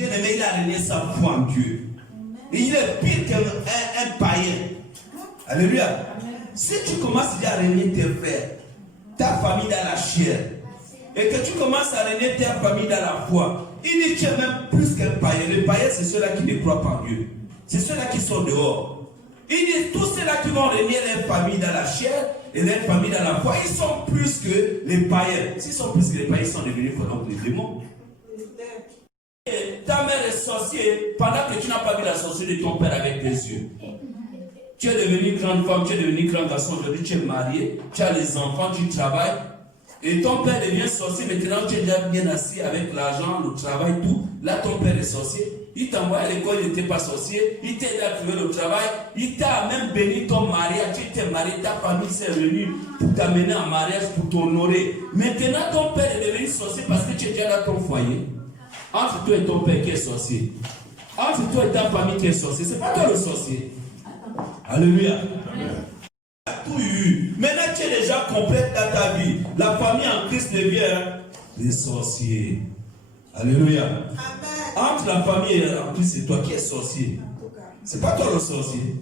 Bien-aimé, il a renié sa foi en Dieu. Et il est pire qu'un païen. Alléluia. Si tu commences déjà à renier tes frères, ta famille dans la chair, et que tu commences à renier ta famille dans la foi, il dit tu es même plus qu'un païen. Les païens, c'est ceux-là qui ne croient pas en Dieu. C'est ceux-là qui sont dehors. Il dit tous ceux-là qui vont renier leur famille dans la chair et leur famille dans la foi, ils sont plus que les païens. S'ils sont plus que les païens, ils sont devenus donc les démons. Et ta mère est sorcière pendant que tu n'as pas vu la sorcière de ton père avec tes yeux. Tu es devenu grande femme, tu es devenu grand garçon, aujourd'hui tu es marié, tu as les enfants, tu travailles. Et ton père devient sorcier, maintenant tu es déjà bien assis avec l'argent, le travail, tout. Là ton père est sorcier. Il t'a envoyé à l'école, il n'était pas sorcier. Il t'a aidé à trouver le travail. Il t'a même béni ton mariage. Tu t'es marié, ta famille s'est réunie pour t'amener en mariage, pour t'honorer. Maintenant ton père est devenu sorcier parce que tu es déjà dans ton foyer. Entre toi et ton père qui est sorcier. Entre toi et ta famille qui est sorcier. C'est pas toi le sorcier. Alléluia. Tout eu. Maintenant tu es déjà complète dans ta vie. La famille en Christ devient des sorciers. Alléluia. Amen. Entre la famille en Christ et toi qui es sorcier. C'est pas toi le sorcier.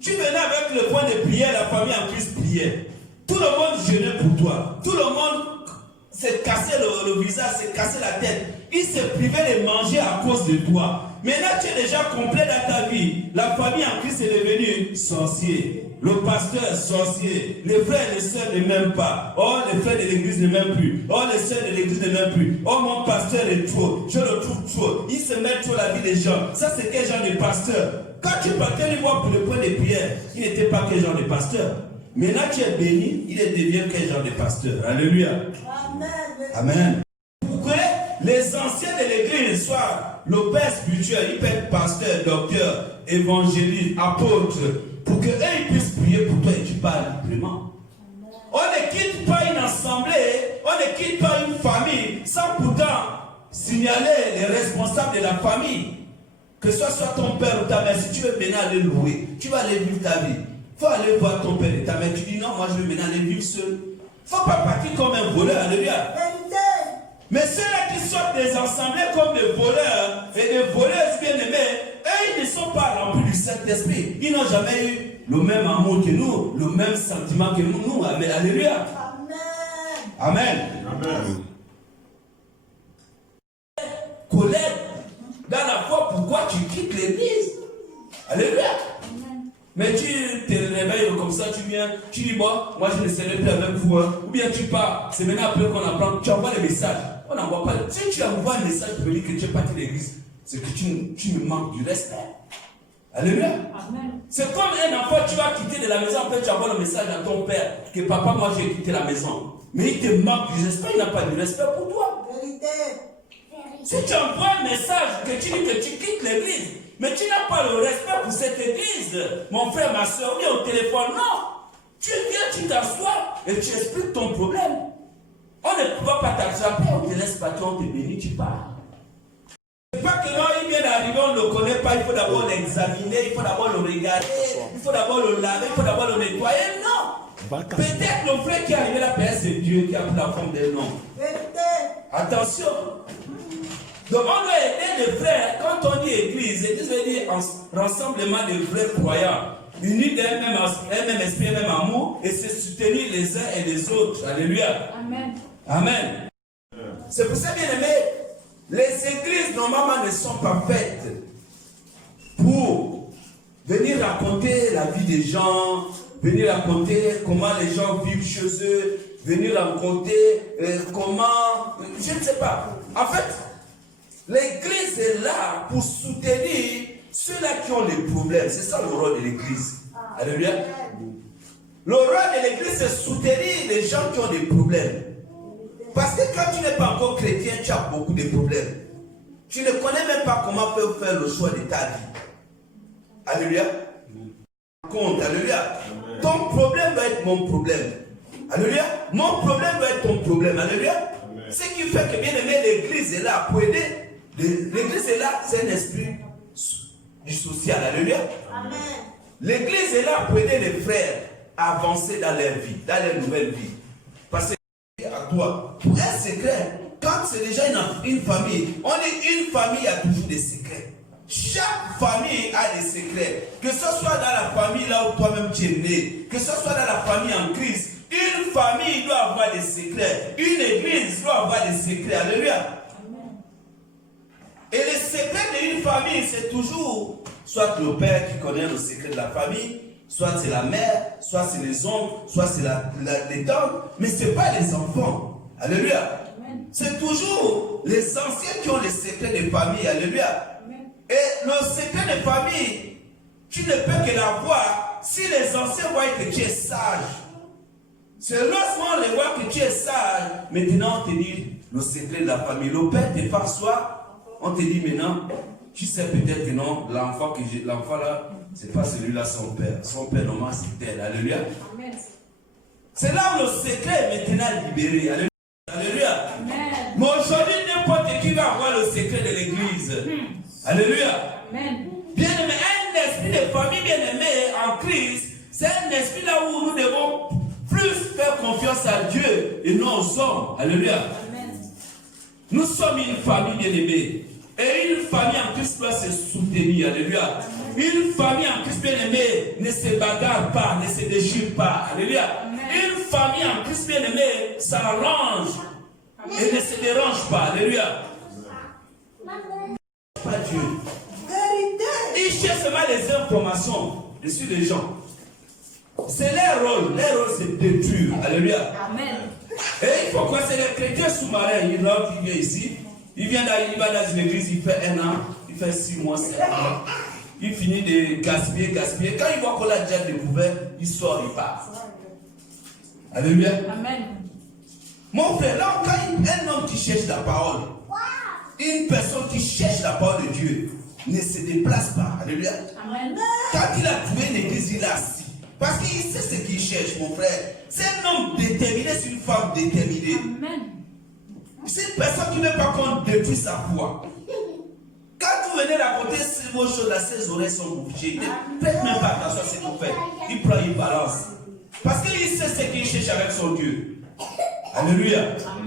Tu venais avec le point de prière, la famille en Christ priait. Tout le monde jeûnait pour toi. Tout le monde s'est cassé le visage, s'est cassé la tête. Il se privait de manger à cause de toi. Maintenant tu es déjà complet dans ta vie. La famille en Christ est devenue sorcier. Le pasteur sorcier. Les frères et les sœurs ne m'aiment pas. Oh, les frères de l'église ne m'aiment plus. Oh, les sœurs de l'église ne m'aiment plus. Oh, mon pasteur est trop. Je le trouve trop. Il se met trop la vie des gens. Ça, c'est quel genre de pasteur? Quand tu partais lui voir pour le point de prière, il n'était pas quel genre de pasteur. Maintenant tu es béni, il devient quel genre de pasteur? Alléluia. Amen. Amen. Pour que les anciens de l'église soient le père spirituel, il peut être pasteur, docteur, évangéliste, apôtre, pour qu'eux ils puissent prier pour toi et tu parles librement. On ne quitte pas une assemblée, on ne quitte pas une famille sans pourtant signaler les responsables de la famille. Que ce soit ton père ou ta mère, si tu veux maintenant aller louer, tu vas aller vivre ta vie. Il faut aller voir ton père et ta mère. Tu dis non, moi je veux maintenant aller vivre seul. Il ne faut pas partir comme un voleur. Alléluia. Mais ceux-là qui sortent des assemblées comme des voleurs et des voleuses bien-aimées, eux, ils ne sont pas remplis du Saint-Esprit. Ils n'ont jamais eu le même amour que nous, le même sentiment que nous. Amen. Alléluia. Amen. Amen. Amen. Collègue, dans la foi, pourquoi tu quittes l'église? Alléluia. Mais tu te réveilles comme ça, tu viens, tu dis, bon, moi je ne serai plus avec vous. Hein. Ou bien tu pars, c'est maintenant après qu'on apprend, tu envoies les messages. On n'envoie pas. Si tu envoies un message pour dire que tu es parti de l'église, c'est que tu me manques du respect. Alléluia. C'est comme un enfant, tu vas quitter de la maison, après tu envoies le message à ton père, que papa, moi j'ai quitté la maison. Mais il te manque du respect, il n'a pas de respect pour toi. Vérité. Si tu envoies un message que tu dis que tu quittes l'église, mais tu n'as pas le respect pour cette église, mon frère, ma soeur, ou bien au téléphone, non. Tu viens, tu t'assois et tu expliques ton problème. On ne peut pas t'attraper, on te laisse partir, on te bénit, tu pars. C'est pas que quand il vient d'arriver, on ne le connaît pas, il faut d'abord l'examiner, il faut d'abord le regarder, il faut d'abord le laver, il faut d'abord le nettoyer. Non. Peut-être le frère qui est arrivé là, c'est Dieu qui a pris la forme d'un homme. Attention. Donc on doit aider les frères, quand on dit église veut dire rassemblement de vrais croyants, unis d'un même esprit, un même amour, et se soutenir les uns et les autres. Alléluia. Amen. Amen. C'est pour ça, bien aimé, les églises normalement ne sont pas faites pour venir raconter la vie des gens, venir raconter comment les gens vivent chez eux, venir raconter comment, je ne sais pas. En fait, l'église est là pour soutenir ceux-là qui ont des problèmes. C'est ça le rôle de l'église. Alléluia. Le rôle de l'église, c'est soutenir les gens qui ont des problèmes. Parce que quand tu n'es pas encore chrétien, tu as beaucoup de problèmes. Tu ne connais même pas comment faire le choix de ta vie. Alléluia. Compte, alléluia. Ton problème doit être mon problème. Alléluia. Mon problème doit être ton problème. Alléluia. Ce qui fait que, bien aimé, l'église est là pour aider. L'église est là, c'est un esprit du social. Alléluia. Amen. L'église est là pour aider les frères à avancer dans leur vie, dans leur nouvelle vie. Parce que à toi, pour un secret, quand quand c'est déjà une famille, on dit une famille a toujours des secrets. Chaque famille a des secrets. Que ce soit dans la famille là où toi-même tu es né, que ce soit dans la famille en Christ, une famille doit avoir des secrets. Une église doit avoir des secrets. Alléluia. Et les secrets d'une famille, c'est toujours soit le père qui connaît le secret de la famille, soit c'est la mère, soit c'est les oncles, soit c'est les tantes, mais ce n'est pas les enfants. Alléluia. C'est toujours les anciens qui ont les secrets des familles. Alléluia. Et le secret des familles, tu ne peux que l'avoir si les anciens voient que tu es sage. C'est lorsqu'on les voit que tu es sage, maintenant on te dit le secret de la famille. Le père te fait soi, on te dit maintenant, tu sais peut-être que non, l'enfant là, c'est pas celui-là son père. Son père normalement c'est tel. Alléluia. Amen. C'est là où le secret est maintenant libéré. Alléluia. Alléluia. Amen. Mais aujourd'hui, n'importe qui va avoir le secret de l'église. Alléluia. Amen. Bien-aimé, un esprit de famille bien-aimé en Christ, c'est un esprit là où nous devons plus faire confiance à Dieu et non aux hommes. Alléluia. Amen. Nous sommes une famille bien-aimée. Et une famille en Christ doit se soutenir. Alléluia. Une famille en Christ bien-aimée ne se bagarre pas, ne se déchire pas. Alléluia. Amen. Une famille en Christ bien-aimée s'arrange et ne se dérange pas. Alléluia. Pas Dieu. Ils cherchent seulement les informations dessus des gens. C'est leur rôle. Leur rôle, c'est de détruire. Alléluia. Amen. Et il faut quoi? C'est les chrétiens sous-marins. Il vient ici. Il va dans une église, il fait 1 an, il fait 6 mois, 7 mois. Il finit de gaspiller. Quand il voit qu'on l'a déjà découvert, il sort, il part. Alléluia. Amen. Mon frère, là, quand un homme qui cherche la parole, une personne qui cherche la parole de Dieu, ne se déplace pas. Alléluia. Amen. Quand il a trouvé une église, il est assis. Parce qu'il sait ce qu'il cherche, mon frère. C'est un homme déterminé, c'est une femme déterminée. Amen. C'est une personne qui ne veut pas qu'on détruise sa foi. Quand vous venez raconter vos choses là, ses oreilles sont bouchées. Ne faites même pas attention à ce que vous faites. Il prend, il balance. Parce qu'il sait ce qu'il cherche avec son Dieu. Alléluia. Amen.